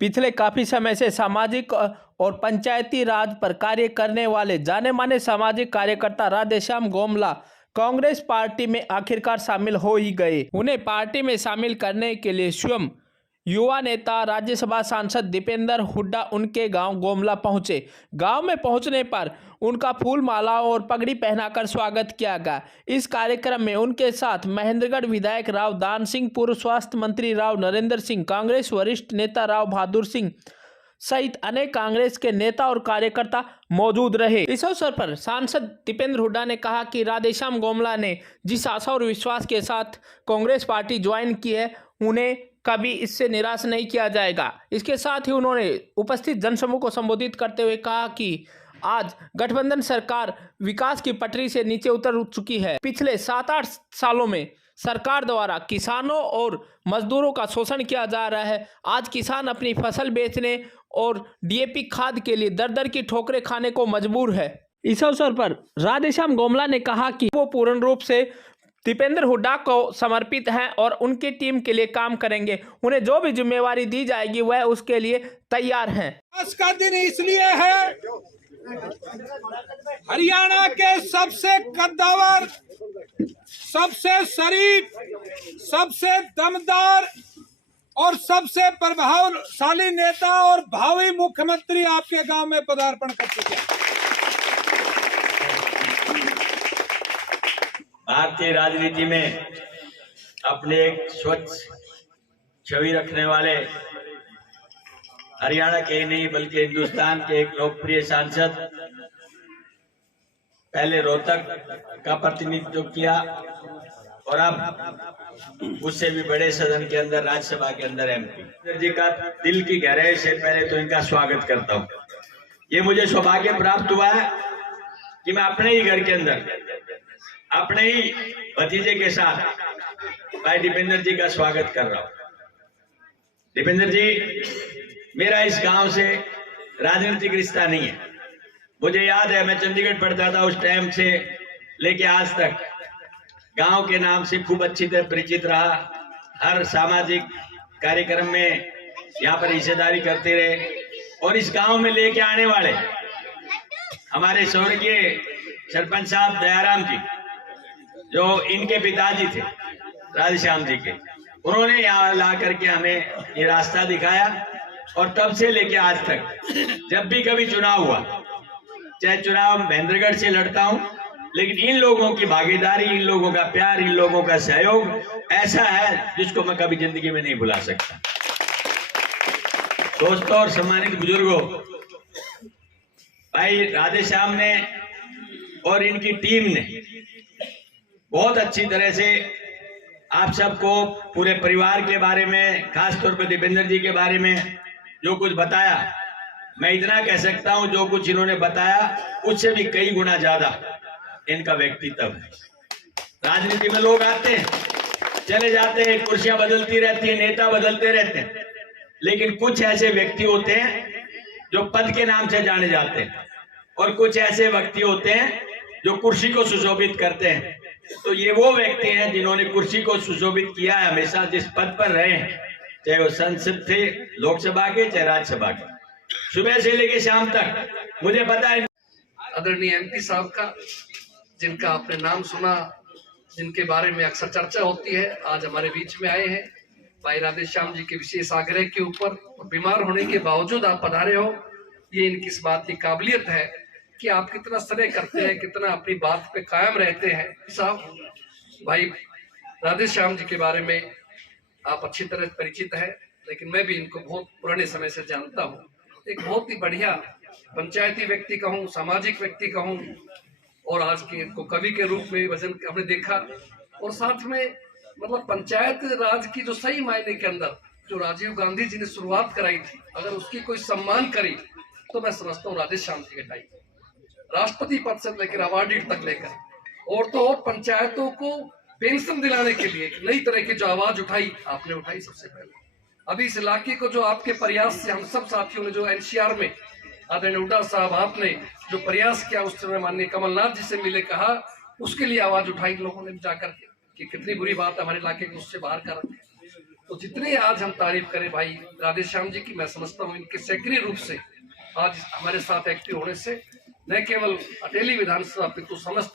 पिछले काफी समय से सामाजिक और पंचायती राज पर कार्य करने वाले जाने माने सामाजिक कार्यकर्ता राधेश्याम गोमला कांग्रेस पार्टी में आखिरकार शामिल हो ही गए। उन्हें पार्टी में शामिल करने के लिए स्वयं युवा नेता राज्यसभा सांसद दीपेंद्र हुड्डा उनके गांव गोमला पहुंचे। गांव में पहुंचने पर उनका फूल माला और पगड़ी पहनाकर स्वागत किया गया। इस कार्यक्रम में उनके साथ महेंद्रगढ़ विधायक राव दान सिंह, पूर्व स्वास्थ्य मंत्री राव नरेंद्र सिंह, कांग्रेस वरिष्ठ नेता राव बहादुर सिंह सहित अनेक कांग्रेस के नेता और कार्यकर्ता मौजूद रहे। इस अवसर पर सांसद दीपेंद्र हुड्डा ने कहा कि राधेश्याम गोमला ने जिस आशा और विश्वास के साथ कांग्रेस पार्टी ज्वाइन की है, उन्हें कभी इससे निराश नहीं किया जाएगा। इसके साथ ही उन्होंने उपस्थित जनसमूह को संबोधित करते हुए कहा कि आज गठबंधन सरकार विकास की पटरी से नीचे उतर चुकी है। पिछले 7-8 सालों में सरकार द्वारा किसानों और मजदूरों का शोषण किया जा रहा है। आज किसान अपनी फसल बेचने और डीएपी खाद के लिए दर दर की ठोकरें खाने को मजबूर है। इस अवसर पर राधेश्याम गोमला ने कहा कि वो पूर्ण रूप से दीपेंद्र हुड्डा को समर्पित हैं और उनकी टीम के लिए काम करेंगे। उन्हें जो भी जिम्मेवारी दी जाएगी वह उसके लिए तैयार हैं। आज का दिन इसलिए है, हरियाणा के सबसे कद्दावर, सबसे शरीफ, सबसे दमदार और सबसे प्रभावशाली नेता और भावी मुख्यमंत्री आपके गांव में पदार्पण कर चुके हैं। भारतीय राजनीति में अपने एक स्वच्छ छवि रखने वाले हरियाणा के ही नहीं बल्कि हिंदुस्तान के एक लोकप्रिय सांसद, पहले रोहतक का प्रतिनिधित्व किया और अब उससे भी बड़े सदन के अंदर, राज्यसभा के अंदर एमपी जी का दिल की गहराई से पहले तो इनका स्वागत करता हूं। ये मुझे सौभाग्य प्राप्त हुआ है कि मैं अपने ही घर के अंदर अपने ही भतीजे के साथ भाई दीपेंद्र जी का स्वागत कर रहा हूं। दीपेंद्र जी, मेरा इस गांव से राजनीतिक रिश्ता नहीं है। मुझे याद है, मैं चंडीगढ़ पढ़ता था, उस टाइम से लेके आज तक गांव के नाम से खूब अच्छी तरह परिचित रहा। हर सामाजिक कार्यक्रम में यहाँ पर हिस्सेदारी करते रहे और इस गांव में लेके आने वाले हमारे स्वर्गीय सरपंच साहब दयाराम जी, जो इनके पिताजी थे राधेश्याम जी के, उन्होंने यहाँ ला करके हमें ये रास्ता दिखाया और तब से लेके आज तक जब भी कभी चुनाव हुआ, चाहे चुनाव महेंद्रगढ़ से लड़ता हूं, लेकिन इन लोगों की भागीदारी, इन लोगों का प्यार, इन लोगों का सहयोग ऐसा है जिसको मैं कभी जिंदगी में नहीं भुला सकता। दोस्तों और सम्मानित बुजुर्गों, भाई राधेश्याम ने और इनकी टीम ने बहुत अच्छी तरह से आप सबको पूरे परिवार के बारे में, खासतौर पर दीपेंद्र जी के बारे में जो कुछ बताया, मैं इतना कह सकता हूं जो कुछ इन्होंने बताया उससे भी कई गुना ज्यादा इनका व्यक्तित्व है। राजनीति में लोग आते हैं, चले जाते हैं, कुर्सियां बदलती रहती हैं, नेता बदलते रहते हैं, लेकिन कुछ ऐसे व्यक्ति होते हैं जो पद के नाम से जाने जाते हैं और कुछ ऐसे व्यक्ति होते हैं जो कुर्सी को सुशोभित करते हैं। तो ये वो व्यक्ति हैं जिन्होंने कुर्सी को सुशोभित किया है हमेशा, जिस पद पर रहे हैं, चाहे वो संसद थे, लोकसभा के, चाहे राज्यसभा के, सुबह से लेके शाम तक। मुझे पता है आदरणीय एमपी साहब का, जिनका आपने नाम सुना, जिनके बारे में अक्सर चर्चा होती है, आज हमारे बीच में आए हैं। भाई राधेश्याम जी के विशेष आग्रह के ऊपर और बीमार होने के बावजूद आप पधारे हो, ये इनकी इस बात की काबिलियत है कि आप कितना स्नेह करते हैं, कितना अपनी बात पे कायम रहते हैं। साहब, भाई राधेश्याम जी के बारे में आप अच्छी तरह परिचित है, लेकिन मैं भी इनको बहुत पुराने समय से जानता हूँ। एक बहुत ही बढ़िया पंचायती व्यक्ति कहूँ, सामाजिक व्यक्ति कहूँ, और आज के इनको कवि के रूप में वजन हमने देखा। और साथ में मतलब पंचायत राज की जो सही मायने के अंदर जो राजीव गांधी जी ने शुरुआत कराई थी, अगर उसकी कोई सम्मान करी तो मैं समझता हूँ राधेश्याम जी के टाइम राष्ट्रपति पद से लेकर अवार्ड तक लेकर, और तो और पंचायतों को पेंशन दिलाने के लिए नई तरह की जो आवाज उठाई, आपने उठाई सबसे पहले। अभी इस इलाके को जो आपके प्रयास से हम सब साथियों ने जो एनसीआर में आदरणीय हुड्डा साहब आपने जो प्रयास किया, उस समय माननीय कमलनाथ जी से मिले, कहा, उसके लिए आवाज उठाई लोगों ने जाकर के कि कितनी बुरी बात है हमारे इलाके को उससे बाहर कर रखे। तो जितने आज हम तारीफ करें भाई राधेश्याम जी की, मैं समझता हूँ इनके सक्रिय रूप से आज हमारे साथ एक्टिव होने से न केवल अटेली विधानसभा अपितु समस्त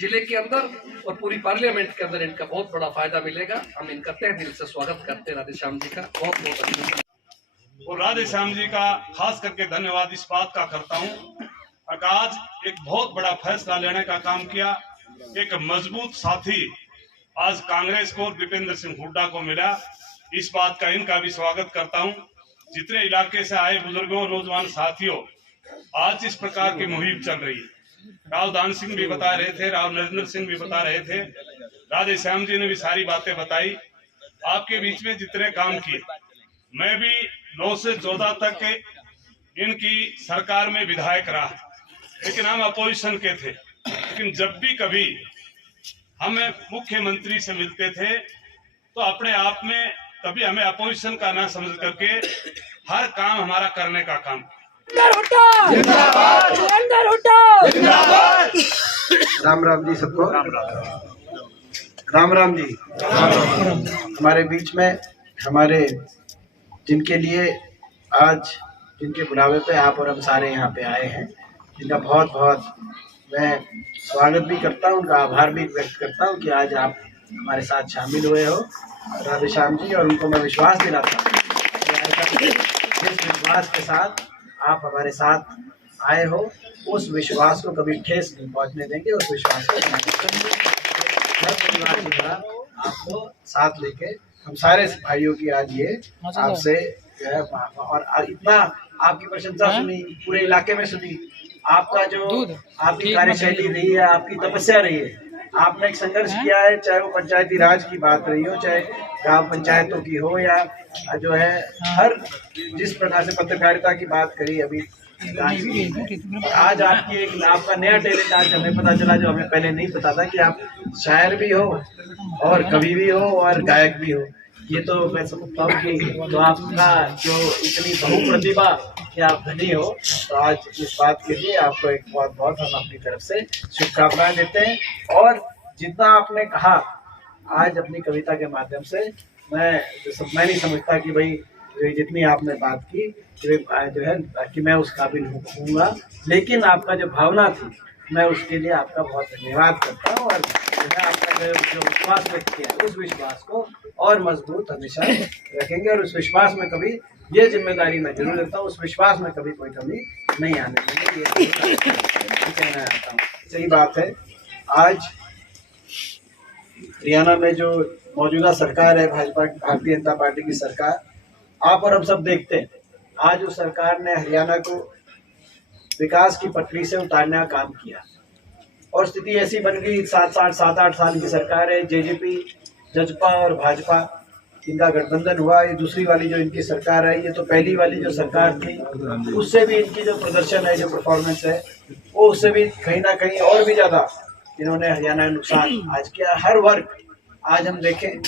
जिले के अंदर और पूरी पार्लियामेंट के अंदर इनका बहुत बड़ा फायदा मिलेगा। हम इनका तहे दिल से स्वागत करते हैं राधेश्याम जी का, बहुत बहुत धन्यवाद। और राधेश्याम जी का खास करके धन्यवाद इस बात का करता हूँ, आज एक बहुत बड़ा फैसला लेने का काम किया। एक मजबूत साथी आज कांग्रेस को दीपेंद्र सिंह हुड्डा को मिला, इस बात का इनका भी स्वागत करता हूँ। जितने इलाके से आए बुजुर्गों, नौजवान साथियों, आज इस प्रकार की मुहिम चल रही है। राव दान सिंह भी बता रहे थे, राव नरेंद्र सिंह भी बता रहे थे, राधेश्याम जी ने भी सारी बातें बताई। आपके बीच में जितने काम किए, मैं भी 9 से 14 तक इनकी सरकार में विधायक रहा, लेकिन हम अपोजिशन के थे। लेकिन जब भी कभी हमें मुख्यमंत्री से मिलते थे तो अपने आप में कभी हमें अपोजिशन का ना समझ करके हर काम हमारा करने का काम। राम राम जी सबको। राम राम जी। हमारे बीच में हमारे जिनके लिए आज जिनके बुलावे पे आप और हम सारे यहाँ पे आए हैं, जिनका बहुत बहुत मैं स्वागत भी करता हूँ, उनका आभार भी व्यक्त करता हूँ कि आज आप हमारे साथ शामिल हुए हो राधेश्याम जी। और उनको मैं विश्वास दिलाता हूँ कि जिस विश्वास के साथ आप हमारे साथ आए हो, उस विश्वास को कभी ठेस नहीं पहुँचने देंगे। उस विश्वास को आपको साथ लेके हम सारे भाइयों की आज ये आपसे जो है, और इतना आपकी प्रशंसा सुनी, पूरे इलाके में सुनी, आपका जो आपकी कार्यशैली रही है, आपकी तपस्या रही है, आपने एक संघर्ष किया है, चाहे वो पंचायती राज की बात रही हो, चाहे ग्राम पंचायतों की हो, या जो है हर जिस प्रकार से पत्रकारिता की बात करी अभी। आज आपकी एक आपका नया टैलेंट आज हमें पता चला, जो हमें पहले नहीं पता था कि आप शायर भी हो और कवि भी हो और गायक भी हो। ये तो मैं समझता हूँ कि तो आपका जो इतनी बहुप्रतिभा कि आप धनी हो, तो आज इस बात के लिए आपको एक बहुत बहुत हम अपनी तरफ से शुभकामनाएं देते हैं। और जितना आपने कहा आज अपनी कविता के माध्यम से, मैं नहीं समझता कि भाई जितनी आपने बात की जो है कि मैं उस काबिल हूँगा, लेकिन आपका जो भावना थी, मैं उसके लिए आपका बहुत धन्यवाद करता हूँ। और आपका जो विश्वास व्यक्त किया, उस विश्वास को और मजबूत हमेशा रखेंगे, और उस विश्वास में कभी ये जिम्मेदारी मैं जरूर लेता हूँ, उस विश्वास में कभी कोई कमी नहीं आने देंगे। ये कहना चाहता हूँ। सही बात है, आज हरियाणा में जो मौजूदा सरकार है, भाजपा भारतीय जनता पार्टी की सरकार, आप और हम सब देखते हैं, आज उस सरकार ने हरियाणा को विकास की पटरी से उतारने का काम किया, और स्थिति ऐसी बन गई। 7-8 साल की सरकार है, जेजेपी, जजपा और भाजपा, इनका गठबंधन हुआ। ये दूसरी वाली जो इनकी सरकार है, ये तो पहली वाली जो सरकार थी, उससे भी इनकी जो प्रदर्शन है, जो परफॉर्मेंस है, वो उससे भी कहीं ना कहीं और भी ज़्यादा इन्होंने हरियाणा में नुकसान आज किया। हर वर्ग, आज हम देखें,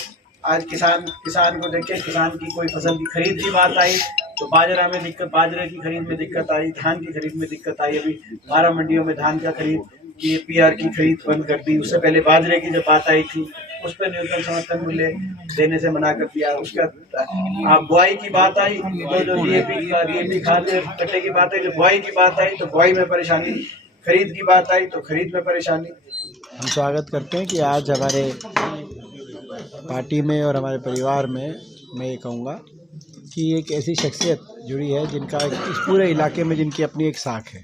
आज किसान को देखें, किसान की कोई फसल की खरीद की बात आई तो बाजरा में दिक्कत, बाजरे की खरीद में दिक्कत आई, धान की खरीद में दिक्कत आई। अभी 12 मंडियों में धान का खरीद की पीआर की खरीद बंद कर दी। उससे पहले बाजरे की जब बात आई थी, उस पर न्यूनतम समर्थन मूल्य देने से मना कर दिया। उसका आप बुआई की बात आई तो जो डीएपी खाद कट्टे की बात आई, जब बुआई की बात आई तो बुआई में परेशानी, खरीद की बात आई तो खरीद में परेशानी। हम स्वागत करते हैं कि आज हमारे पार्टी में और हमारे परिवार में मैं ये कहूँगा कि एक ऐसी शख्सियत जुड़ी है जिनका इस पूरे इलाके में जिनकी अपनी एक साख है,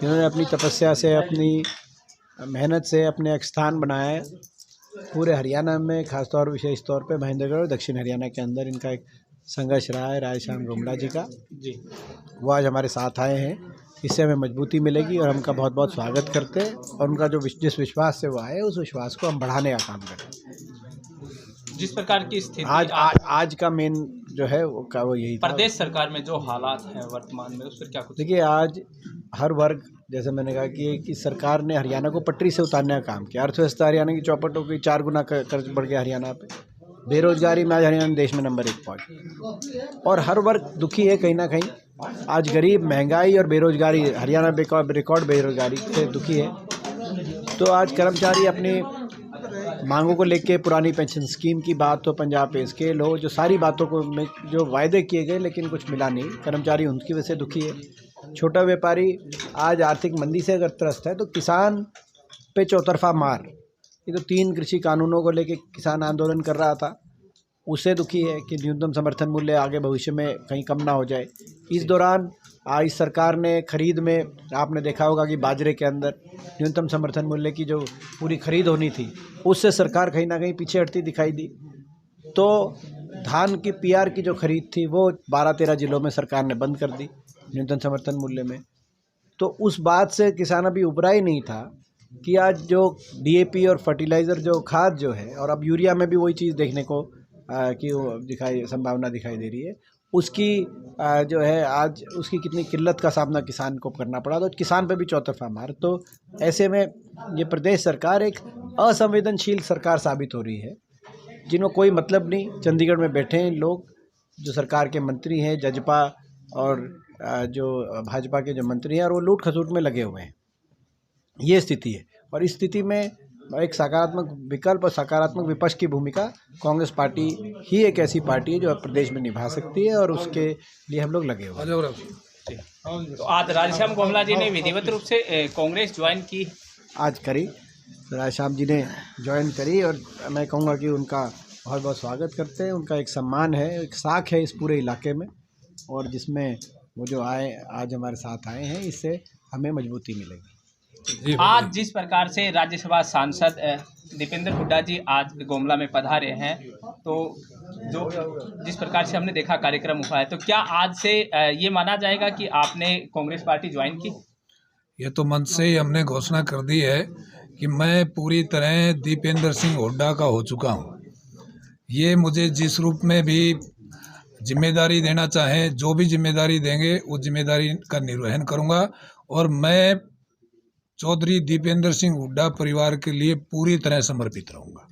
जिन्होंने अपनी तपस्या से, अपनी मेहनत से अपने एक स्थान बनाया है पूरे हरियाणा में, खासतौर विशेष तौर पे महेंद्रगढ़ और दक्षिण हरियाणा के अंदर इनका एक संघर्ष रहा है राधेश्याम गोमला जी का। वो आज हमारे साथ आए हैं, इससे हमें मजबूती मिलेगी और हम उनका बहुत बहुत स्वागत करते हैं। और उनका जो जिस विश्वास से वो आए, उस विश्वास को हम बढ़ाने का काम करें। जिस प्रकार की स्थिति आज का मेन जो है वो यही था। प्रदेश सरकार में जो हालात हैं वर्तमान में, उस पर क्या कुछ? देखिए, आज हर वर्ग, जैसे मैंने कहा कि सरकार ने हरियाणा को पटरी से उतारने का काम किया। अर्थव्यवस्था हरियाणा की चौपट हो गई, 4 गुना कर्ज बढ़ गया हरियाणा पे। बेरोजगारी में आज हरियाणा देश में नंबर 1 पहुँच, और हर वर्ग दुखी है कहीं ना कहीं। आज गरीब, महंगाई और बेरोजगारी, हरियाणा रिकॉर्ड बेरोजगारी से दुखी है। तो आज कर्मचारी अपनी मांगों को लेके पुरानी पेंशन स्कीम की बात हो, पंजाब पे स्केल हो, जो सारी बातों को में जो वायदे किए गए लेकिन कुछ मिला नहीं। कर्मचारी उनकी वजह से दुखी है। छोटा व्यापारी आज आर्थिक मंदी से अगर त्रस्त है तो किसान पे चौतरफा मार। ये तो 3 कृषि कानूनों को लेके किसान आंदोलन कर रहा था, उससे दुखी है कि न्यूनतम समर्थन मूल्य आगे भविष्य में कहीं कम ना हो जाए। इस दौरान इस सरकार ने खरीद में आपने देखा होगा कि बाजरे के अंदर न्यूनतम समर्थन मूल्य की जो पूरी खरीद होनी थी उससे सरकार कहीं ना कहीं पीछे हटती दिखाई दी। तो धान की पीआर की जो खरीद थी वो 12-13 जिलों में सरकार ने बंद कर दी न्यूनतम समर्थन मूल्य में। तो उस बात से किसान अभी उबरा ही नहीं था कि आज जो डीएपी और फर्टिलाइज़र जो खाद जो है, और अब यूरिया में भी वही चीज़ देखने को कि वो संभावना दिखाई दे रही है, उसकी जो है आज उसकी कितनी किल्लत का सामना किसान को करना पड़ा। तो किसान पे भी चौतरफा मार। तो ऐसे में ये प्रदेश सरकार एक असंवेदनशील सरकार साबित हो रही है, जिनको कोई मतलब नहीं। चंडीगढ़ में बैठे हैं लोग जो सरकार के मंत्री हैं, जजपा और जो भाजपा के जो मंत्री हैं, और वो लूट खसूट में लगे हुए हैं। ये स्थिति है, और इस स्थिति में एक सकारात्मक विकल्प और सकारात्मक विपक्ष की भूमिका कांग्रेस पार्टी ही एक ऐसी पार्टी है जो प्रदेश में निभा सकती है, और उसके लिए हम लोग लगे हुए हैं। तो आज राधेश्याम गोमला जी ने विधिवत रूप से कांग्रेस ज्वाइन की। आज करी, राधेश्याम जी ने ज्वाइन करी, और मैं कहूँगा कि उनका बहुत बहुत स्वागत करते हैं। उनका एक सम्मान है, एक साख है इस पूरे इलाके में, और जिसमें वो जो आज हमारे साथ आए हैं, इससे हमें मजबूती मिलेगी। आज जिस प्रकार से राज्यसभा सांसद दीपेंद्र हुड्डा जी आज गोमला में पधारे हैं, तो जो जिस प्रकार से हमने देखा कार्यक्रम हुआ है, तो क्या आज से ये माना जाएगा कि आपने कांग्रेस पार्टी ज्वाइन की? ये तो मंच से ही हमने घोषणा कर दी है कि मैं पूरी तरह दीपेंद्र सिंह हुड्डा का हो चुका हूँ। ये मुझे जिस रूप में भी जिम्मेदारी देना चाहें, जो भी जिम्मेदारी देंगे वो जिम्मेदारी का निर्वहन करूँगा, और मैं चौधरी दीपेंद्र सिंह हुड्डा परिवार के लिए पूरी तरह समर्पित रहूँगा।